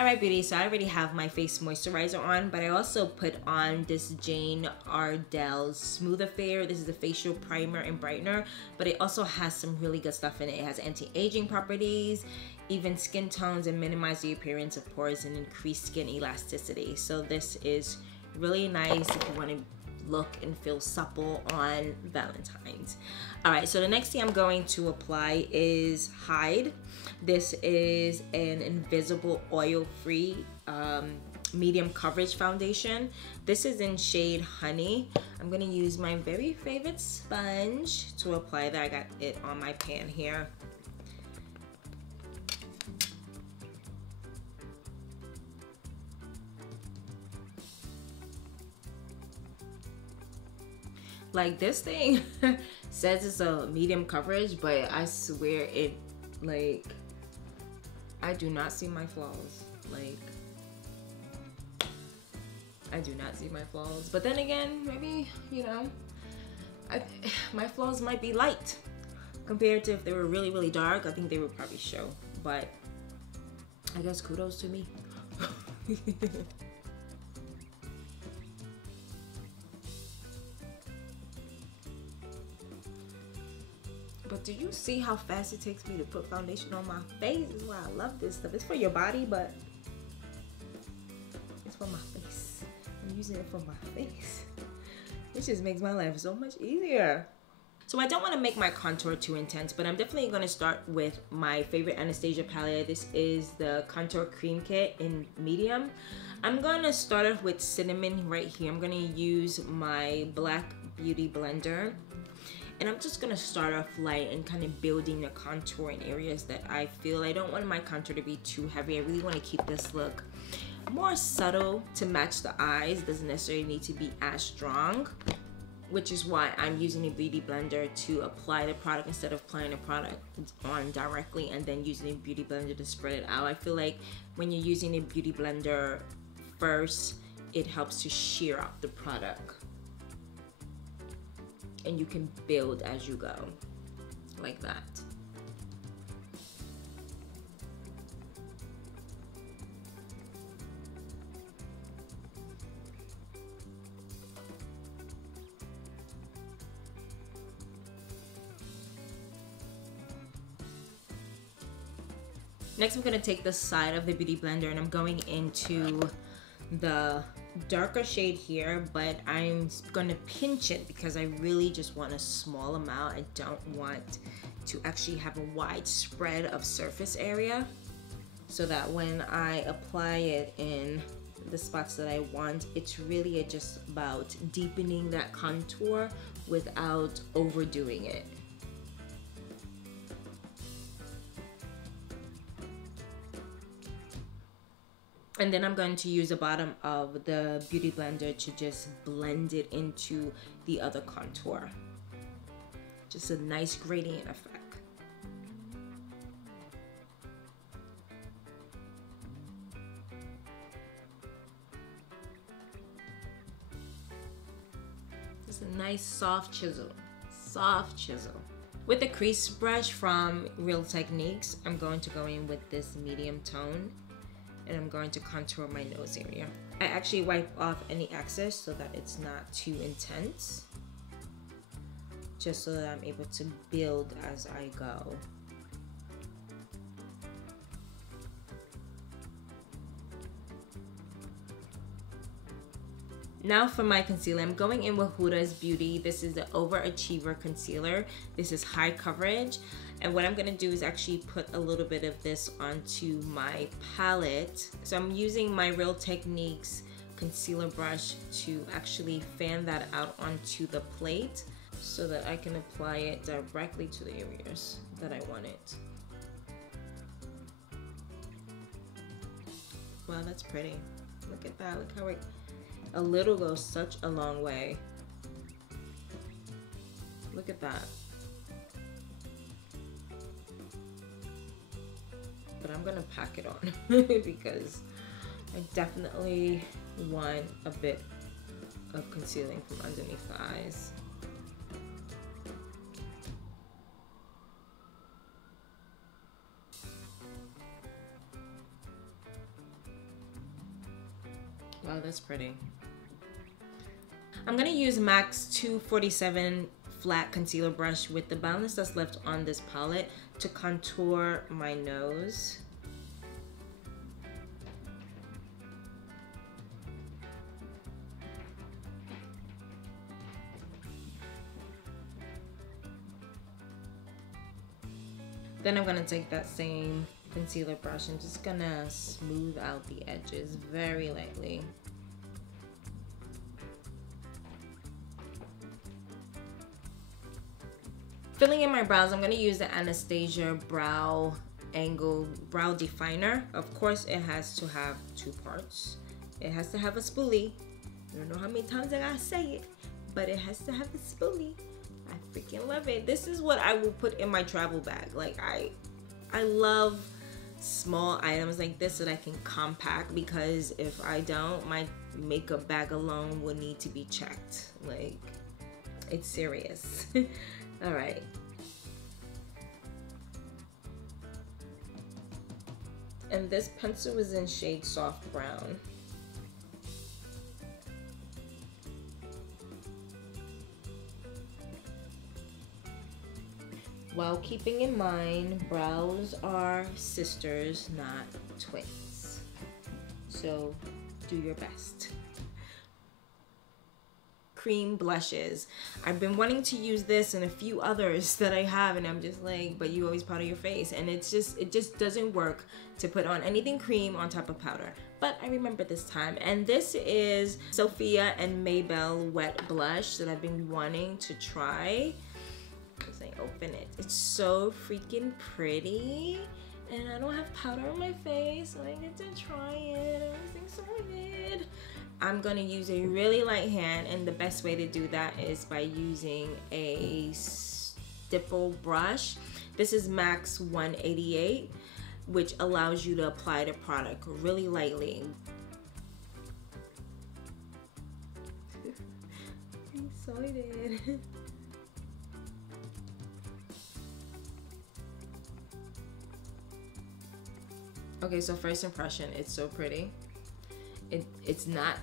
Alright beauty, so I already have my face moisturizer on, but I also put on this Jane Iredale Smooth Affair. This is a facial primer and brightener, but it also has some really good stuff in it. It has anti-aging properties, even skin tones, and minimize the appearance of pores and increase skin elasticity. So this is really nice if you want to look and feel supple on Valentine's. Alright, so the next thing I'm going to apply is HUDA. This is an invisible oil-free medium coverage foundation. This is in shade Honey. I'm going to use my very favorite sponge to apply that. I got it on my pan here. Like, this thing says it's a medium coverage, but I swear it, like, I do not see my flaws. Like, I do not see my flaws. But then again, maybe, you know, my flaws might be light compared to if they were really, really dark. I think they would probably show, but I guess kudos to me. But do you see how fast it takes me to put foundation on my face? This is why I love this stuff. It's for your body, but it's for my face. I'm using it for my face. It just makes my life so much easier. So I don't want to make my contour too intense, but I'm definitely going to start with my favorite Anastasia palette. This is the Contour Cream Kit in medium. I'm going to start off with cinnamon right here. I'm going to use my Black Beauty blender. And I'm just gonna start off light and kind of building the contour in areas that I feel. I don't want my contour to be too heavy. I really want to keep this look more subtle to match the eyes. It doesn't necessarily need to be as strong, which is why I'm using a beauty blender to apply the product instead of applying the product on directly and then using a beauty blender to spread it out. I feel like when you're using a beauty blender first, it helps to shear out the product. And you can build as you go, like that. Next, I'm gonna take the side of the beauty blender and I'm going into the darker shade here, but I'm gonna pinch it because I really just want a small amount. I don't want to actually have a wide spread of surface area, so that when I apply it in the spots that I want, it's really just about deepening that contour without overdoing it. And then I'm going to use the bottom of the beauty blender to just blend it into the other contour. Just a nice gradient effect. Just a nice soft chisel, soft chisel. With the crease brush from Real Techniques, I'm going to go in with this medium tone. And I'm going to contour my nose area. I actually wipe off any excess so that it's not too intense, just so that I'm able to build as I go. Now for my concealer, I'm going in with Huda's Beauty. This is the Overachiever concealer. This is high coverage. And what I'm gonna do is actually put a little bit of this onto my palette. So I'm using my Real Techniques concealer brush to actually fan that out onto the plate so that I can apply it directly to the areas that I want it. Wow, that's pretty. Look at that, look how a little goes such a long way. Look at that. But I'm gonna pack it on because I definitely want a bit of concealing from underneath the eyes. Wow, that's pretty. I'm gonna use MAC's 247 flat concealer brush with the balance that's left on this palette to contour my nose. Then I'm gonna take that same concealer brush and just gonna smooth out the edges very lightly. Filling in my brows, I'm gonna use the Anastasia Brow Angle Brow Definer. Of course, it has to have two parts. It has to have a spoolie. I don't know how many times I gotta say it, but it has to have a spoolie. I freaking love it. This is what I will put in my travel bag. Like I love small items like this that I can compact, because if I don't, my makeup bag alone will need to be checked. Like, it's serious. All right. And this pencil is in shade Soft Brown. While keeping in mind, brows are sisters, not twins. So do your best. Cream blushes. I've been wanting to use this and a few others that I have, and I'm just like, but you always powder your face, and it just doesn't work to put on anything cream on top of powder. But I remember this time, and this is Sophia and Mabelle wet blush that I've been wanting to try. Just like open it. It's so freaking pretty, and I don't have powder on my face, so I get to try it. I'm so excited. I'm gonna use a really light hand, and the best way to do that is by using a stipple brush. This is MAC's 188, which allows you to apply the product really lightly. I'm excited. Okay, so first impression, it's so pretty. It's not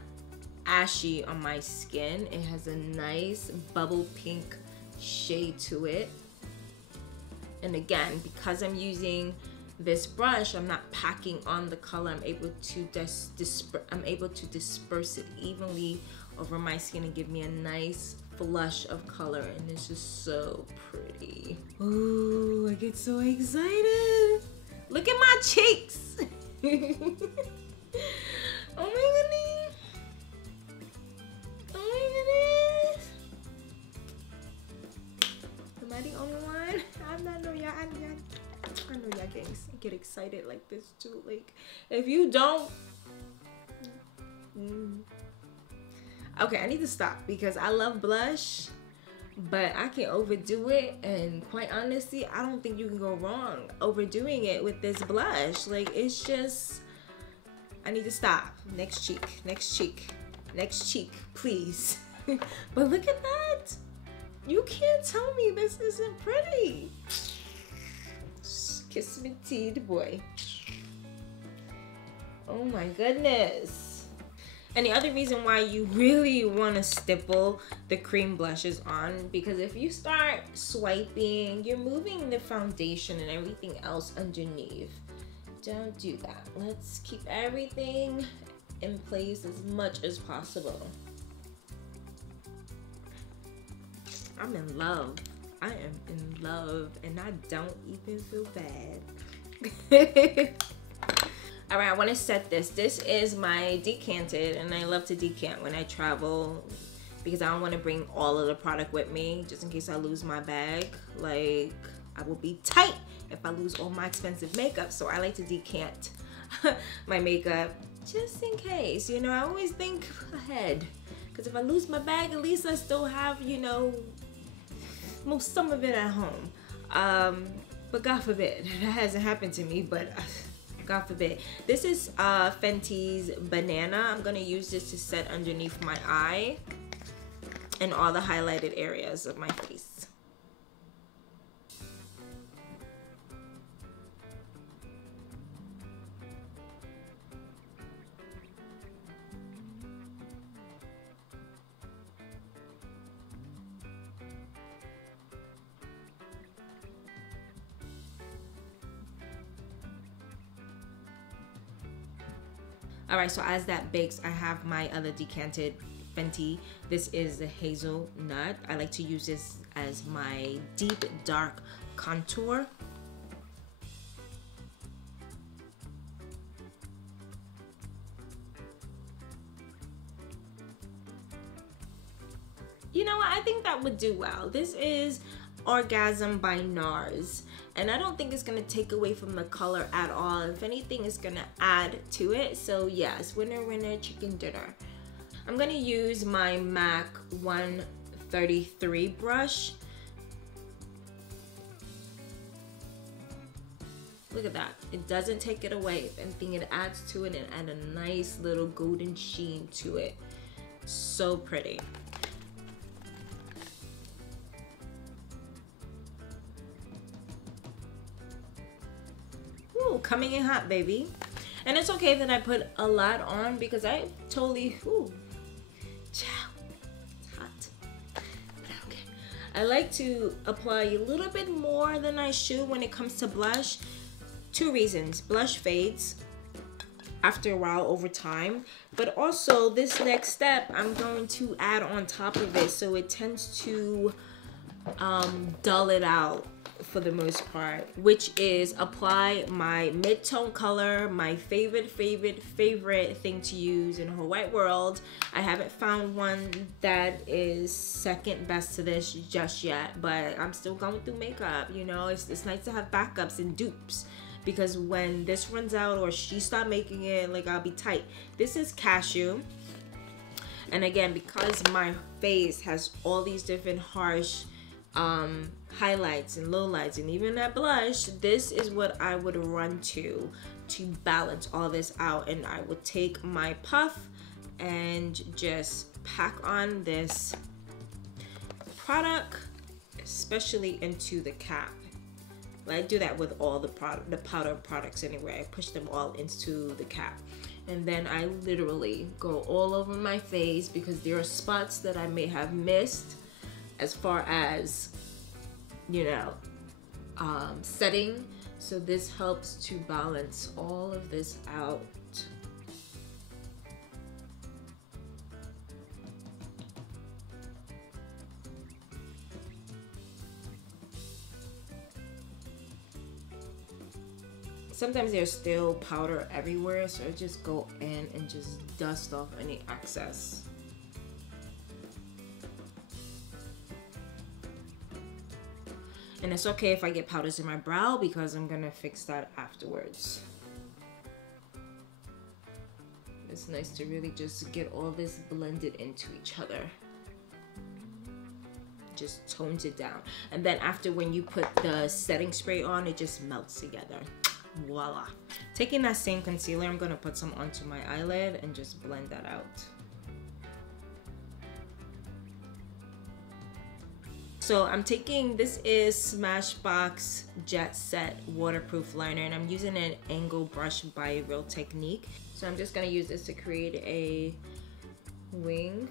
ashy on my skin. It has a nice bubble pink shade to it. And again, because I'm using this brush, I'm not packing on the color. I'm able to disperse it evenly over my skin and give me a nice flush of color, and it's just so pretty. Ooh, I get so excited. Look at my cheeks. Oh my goodness. Oh my goodness. Am I the only one? I'm not, no, y'all. I know y'all get excited like this too. Like, if you don't. Okay, I need to stop because I love blush, but I can overdo it, and quite honestly, I don't think you can go wrong overdoing it with this blush. Like, it's just, I need to stop. Next cheek, next cheek, next cheek, please. But look at that. You can't tell me this isn't pretty. Kiss me teeth, boy. Oh my goodness. And the other reason why you really want to stipple the cream blushes on, because if you start swiping, you're moving the foundation and everything else underneath. Don't do that. Let's keep everything in place as much as possible. I'm in love. I am in love, and I don't even feel bad. All right, I want to set this. This is my decanted, and I love to decant when I travel because I don't want to bring all of the product with me just in case I lose my bag. Like, I will be tight if I lose all my expensive makeup, so I like to decant my makeup just in case. You know, I always think ahead, because if I lose my bag, at least I still have, you know, some of it at home. But God forbid, that hasn't happened to me, but God forbid. This is Fenty's Banana. I'm gonna use this to set underneath my eye and all the highlighted areas of my face. All right, so as that bakes, I have my other decanted Fenty. This is the hazelnut. I like to use this as my deep dark contour. You know what? I think that would do well. This is Orgasm by NARS. And I don't think it's gonna take away from the color at all. If anything, it's gonna add to it. So yes, winner, winner, chicken dinner. I'm gonna use my MAC 133 brush. Look at that. It doesn't take it away. If anything, it adds to it and add a nice little golden sheen to it. So pretty. Ooh, coming in hot, baby. And it's okay that I put a lot on because I totally, ooh, ciao, it's hot. But okay. I like to apply a little bit more than I should when it comes to blush. Two reasons. Blush fades after a while over time, but also this next step I'm going to add on top of it, so it tends to dull it out for the most part, which is apply my mid-tone color, my favorite thing to use in the whole wide world. I haven't found one that is second best to this just yet, but I'm still going through makeup, you know. It's nice to have backups and dupes, because when this runs out or she stopped making it, like, I'll be tight. This is Cashew. And again, because my face has all these different harsh highlights and lowlights and even that blush, this is what I would run to balance all this out. And I would take my puff and just pack on this product, especially into the cap. I do that with all the powder products anyway. I push them all into the cap. And then I literally go all over my face because there are spots that I may have missed as far as, you know, setting. So this helps to balance all of this out. Sometimes there's still powder everywhere, so I just go in and just dust off any excess. And it's okay if I get powders in my brow because I'm gonna fix that afterwards. It's nice to really just get all this blended into each other. Just tones it down. And then after, when you put the setting spray on, it just melts together. Voila. Taking that same concealer, I'm gonna put some onto my eyelid and just blend that out. So I'm taking, this is Smashbox Jet Set Waterproof Liner, and I'm using an angle brush by Real Technique. So I'm just gonna use this to create a wing.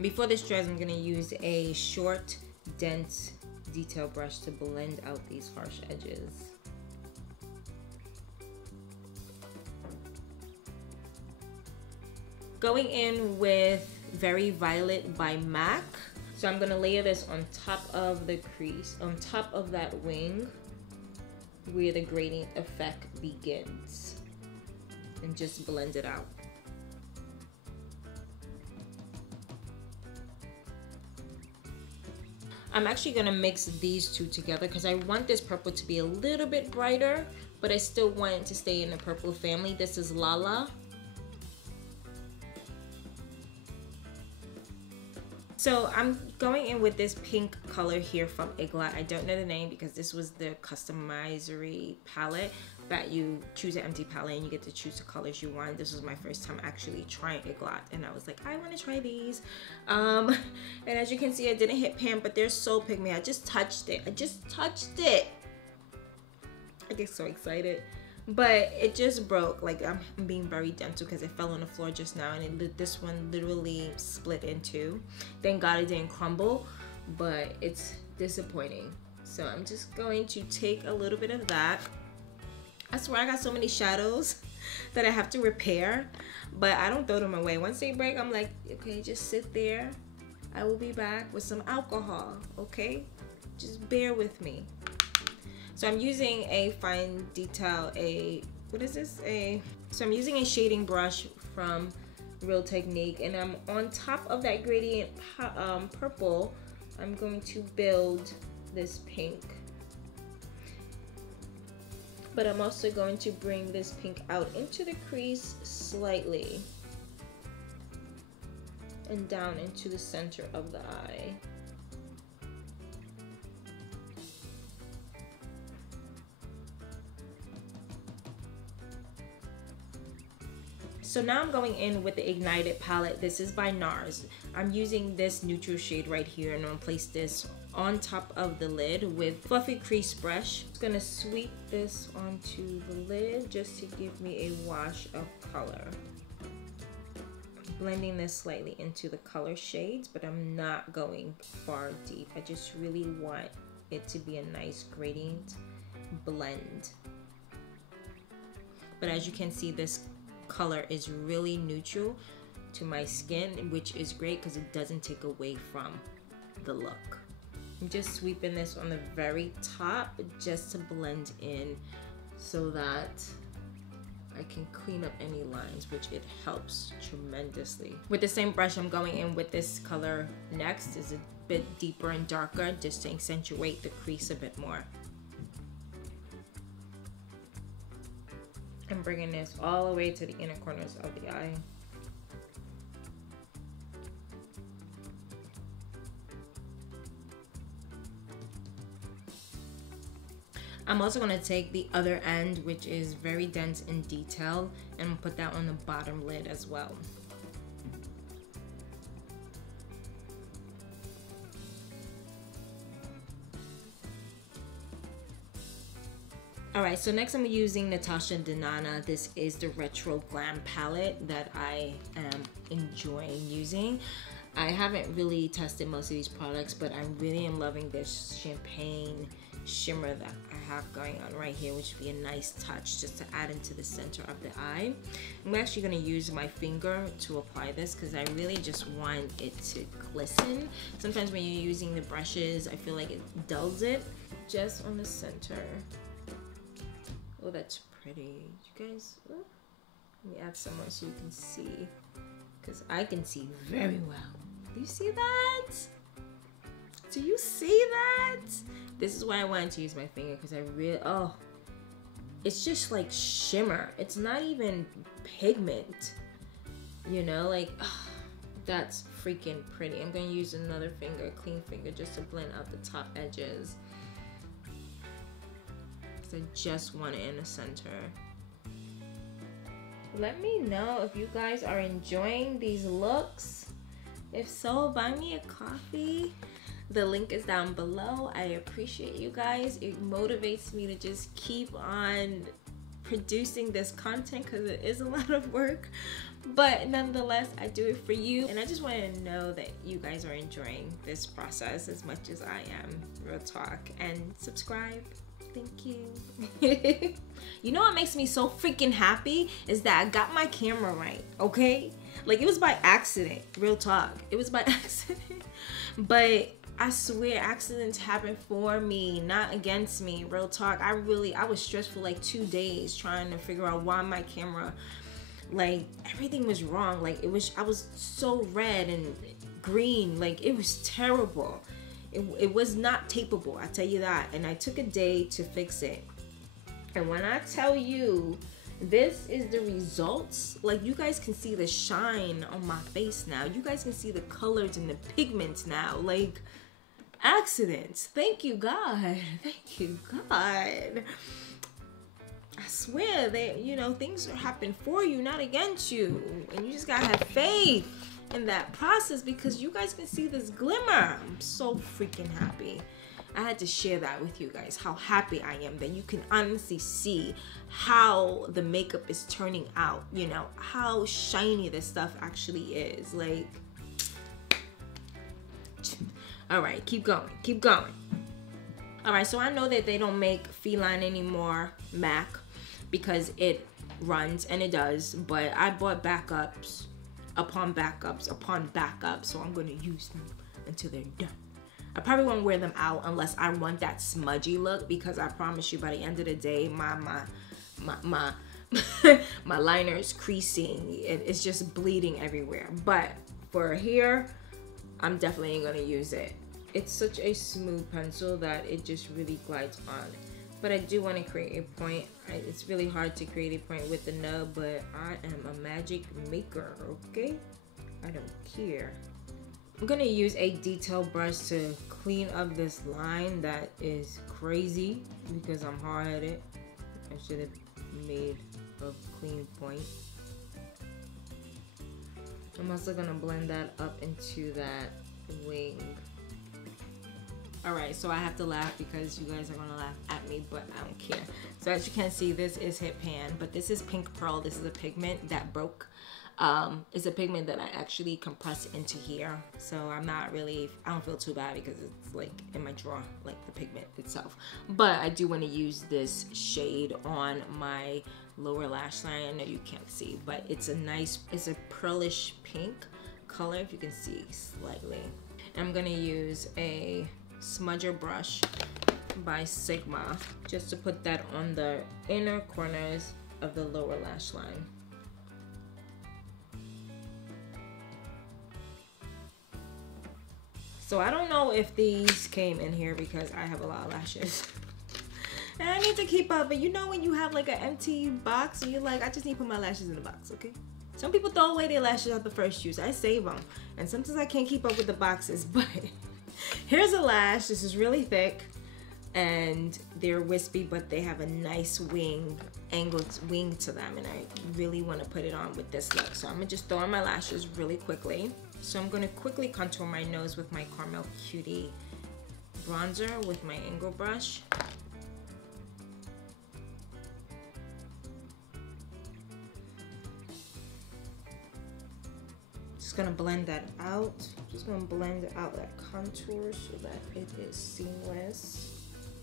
Before this dries, I'm gonna use a short, dense detail brush to blend out these harsh edges. Going in with Very Violet by MAC. So I'm gonna layer this on top of the crease, on top of that wing where the gradient effect begins, and just blend it out. I'm actually gonna mix these two together because I want this purple to be a little bit brighter, but I still want it to stay in the purple family. This is Lala. So I'm going in with this pink color here from 𝗀𝗄𝗧. I don't know the name because this was the customizery palette that you choose an empty palette and you get to choose the colors you want. This was my first time actually trying 𝗀𝗀𝗧, and I was like, I want to try these. And as you can see, I didn't hit pan, but they're so pigmented. I just touched it. I just touched it. I get so excited. but it just broke. Like I'm being very gentle because it fell on the floor just now, and this one literally split in two. Thank God it didn't crumble, but it's disappointing. So I'm just going to take a little bit of that. I swear I got so many shadows that I have to repair, but I don't throw them away. Once they break, I'm like, okay, just sit there. I will be back with some alcohol, okay? Just bear with me. So I'm using a fine detail, what is this? So I'm using a shading brush from Real Technique, and I'm on top of that gradient purple, I'm going to build this pink. But I'm also going to bring this pink out into the crease slightly and down into the center of the eye. So now I'm going in with the Ignited palette. This is by NARS. I'm using this neutral shade right here, and I'm gonna place this on top of the lid with fluffy crease brush. I'm just gonna sweep this onto the lid just to give me a wash of color. Blending this slightly into the color shades, but I'm not going far deep. I just really want it to be a nice gradient blend. But as you can see, this color is really neutral to my skin, which is great because it doesn't take away from the look. I'm just sweeping this on the very top just to blend in so that I can clean up any lines, which it helps tremendously. With the same brush, I'm going in with this color next. It's a bit deeper and darker just to accentuate the crease a bit more. I'm bringing this all the way to the inner corners of the eye. I'm also going to take the other end, which is very dense in detail, and put that on the bottom lid as well. Alright, so next I'm using Natasha Denona. This is the Retro Glam palette that I am enjoying using. I haven't really tested most of these products, but I really am loving this champagne shimmer that I have going on right here, which would be a nice touch just to add into the center of the eye. I'm actually going to use my finger to apply this because I really just want it to glisten. Sometimes when you're using the brushes, I feel like it dulls it. Just on the center. Oh, that's pretty. You guys, oh, let me add some more so you can see, because I can see very well. Do you see that? Do you see that? This is why I wanted to use my finger, because I really, oh, it's just like shimmer. It's not even pigment, you know, like, oh, that's freaking pretty. I'm gonna use another finger, a clean finger, just to blend out the top edges. I just want it in the center. Let me know if you guys are enjoying these looks. If so, buy me a coffee. The link is down below. I appreciate you guys. It motivates me to just keep on producing this content because it is a lot of work. But nonetheless, I do it for you. And I just want to know that you guys are enjoying this process as much as I am. Real talk. And subscribe. Thank you. You know what makes me so freaking happy is that I got my camera right, okay? Like, it was by accident, real talk. It was by accident. But I swear accidents happen for me, not against me, real talk. I was stressed for like 2 days trying to figure out why my camera, like, everything was wrong. Like, I was so red and green, like, it was terrible. It was not tapeable, I tell you that. And I took a day to fix it. And when I tell you, this is the results. Like, you guys can see the shine on my face now. You guys can see the colors and the pigments now. Like, accidents. Thank you, God. Thank you, God. I swear that, you know, things happen for you, not against you. And you just gotta have faith in that process because you guys can see this glimmer. I'm so freaking happy. I had to share that with you guys, how happy I am that you can honestly see how the makeup is turning out, you know, how shiny this stuff actually is. Like, all right, keep going, keep going. All right, so I know that they don't make Feline anymore, MAC, because it runs, and it does, but I bought backups upon backups upon backups, so I'm gonna use them until they're done. I probably won't wear them out unless I want that smudgy look, because I promise you by the end of the day, my liner is creasing. It's just bleeding everywhere. But for here, I'm definitely gonna use it. It's such a smooth pencil that it just really glides on. But I do want to create a point. It's really hard to create a point with the nub, but I am a magic maker, okay? I don't care. I'm gonna use a detail brush to clean up this line that is crazy because I'm hard-headed. I should have made a clean point. I'm also gonna blend that up into that wing. Alright, so I have to laugh because you guys are gonna laugh at me, but I don't care. So as you can see, this is Hip Pan, but this is Pink Pearl. This is a pigment that broke. It's a pigment that I actually compressed into here. So I don't feel too bad because it's like in my drawer, like the pigment itself. But I do want to use this shade on my lower lash line. I know you can't see, but it's a pearlish pink color, if you can see slightly. And I'm gonna use a smudger brush by Sigma just to put that on the inner corners of the lower lash line. So I don't know if these came in here because I have a lot of lashes and I need to keep up, but you know when you have like an empty box and you're like, I just need to put my lashes in the box, okay? Some people throw away their lashes at the first use. I save them, and sometimes I can't keep up with the boxes, but here's a lash. This is really thick and they're wispy, but they have a nice angled wing to them, and I really want to put it on with this look. So I'm gonna just throw on my lashes really quickly. So I'm gonna quickly contour my nose with my Carmel Cutie bronzer with my angle brush. Just gonna blend that out. Just gonna blend out that contour so that it is seamless.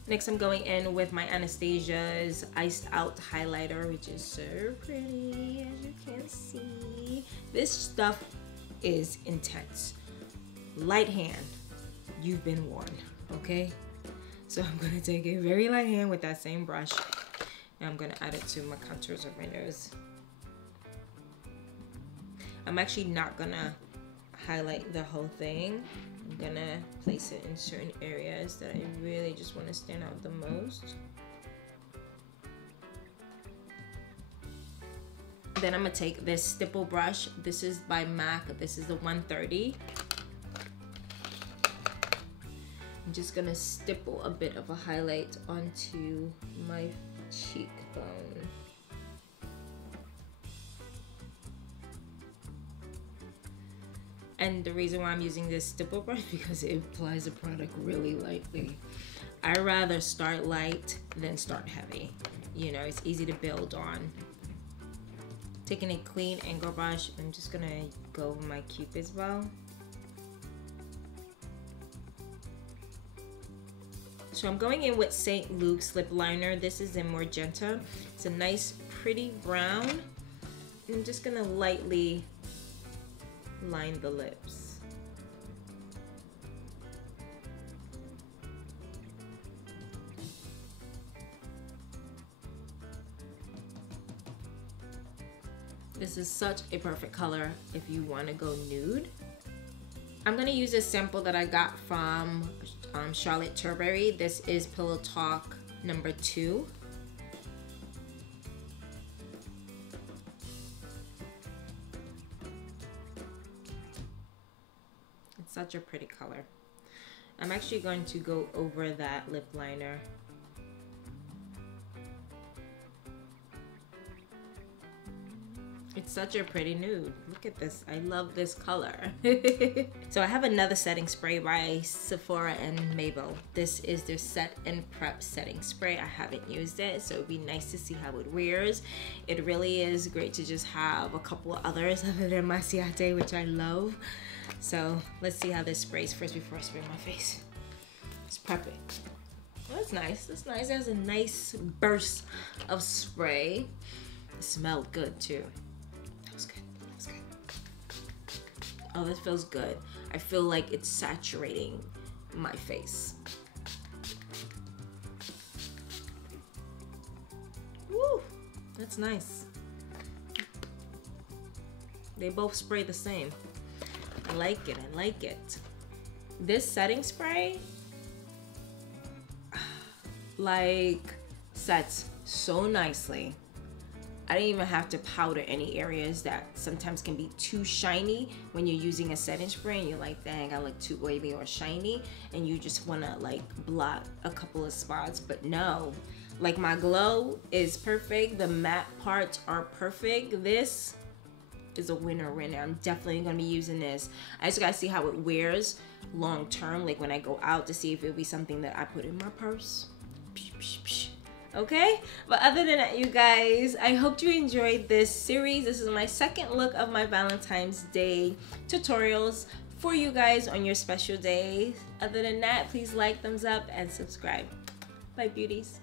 Next, I'm going in with my Anastasia's Iced Out highlighter, which is so pretty, as you can see. This stuff is intense. Light hand, you've been warned, okay? So I'm gonna take a very light hand with that same brush, and I'm gonna add it to my contours of my nose. I'm actually not gonna highlight the whole thing. I'm gonna place it in certain areas that I really just want to stand out the most. Then I'm gonna take this stipple brush. This is by MAC. This is the 130. I'm just gonna stipple a bit of a highlight onto my cheekbone. And the reason why I'm using this stipple brush because it applies the product really lightly. I rather start light than start heavy. You know, it's easy to build on. Taking a clean angle brush, I'm just gonna go over my Cupid's bow. So I'm going in with St. Luke's lip liner. This is in Magenta. It's a nice, pretty brown. I'm just gonna lightly line the lips. This is such a perfect color if you want to go nude. I'm going to use a sample that I got from Charlotte Tilbury. This is Pillow Talk number 2. It's such a pretty color. I'm actually going to go over that lip liner. It's such a pretty nude. Look at this. I love this color. So I have another setting spray by Sephora and Mabelle. This is their Set and Prep setting spray. I haven't used it, so it'd be nice to see how it wears. It really is great to just have a couple others other than my 𝗙𝗍𝗍𝗍, which I love. So let's see how this sprays first before I spray my face. Let's prep it. Oh, that's nice. That's nice. It has a nice burst of spray. It smelled good too. That was good. That was good. Oh, this feels good. I feel like it's saturating my face. Woo! That's nice. They both spray the same. I like it. I like it. This setting spray like sets so nicely. I didn't even have to powder any areas that sometimes can be too shiny when you're using a setting spray and you're like, dang, I look too wavy or shiny, and you just want to like blot a couple of spots. But no, like my glow is perfect, the matte parts are perfect. This is a winner. I'm definitely gonna be using this. I just gotta see how it wears long term, like when I go out, to see if it'll be something that I put in my purse. Okay, but other than that, you guys, I hope you enjoyed this series. This is my second look of my Valentine's Day tutorials for you guys on your special days. Other than that, please like, thumbs up, and subscribe. Bye, beauties.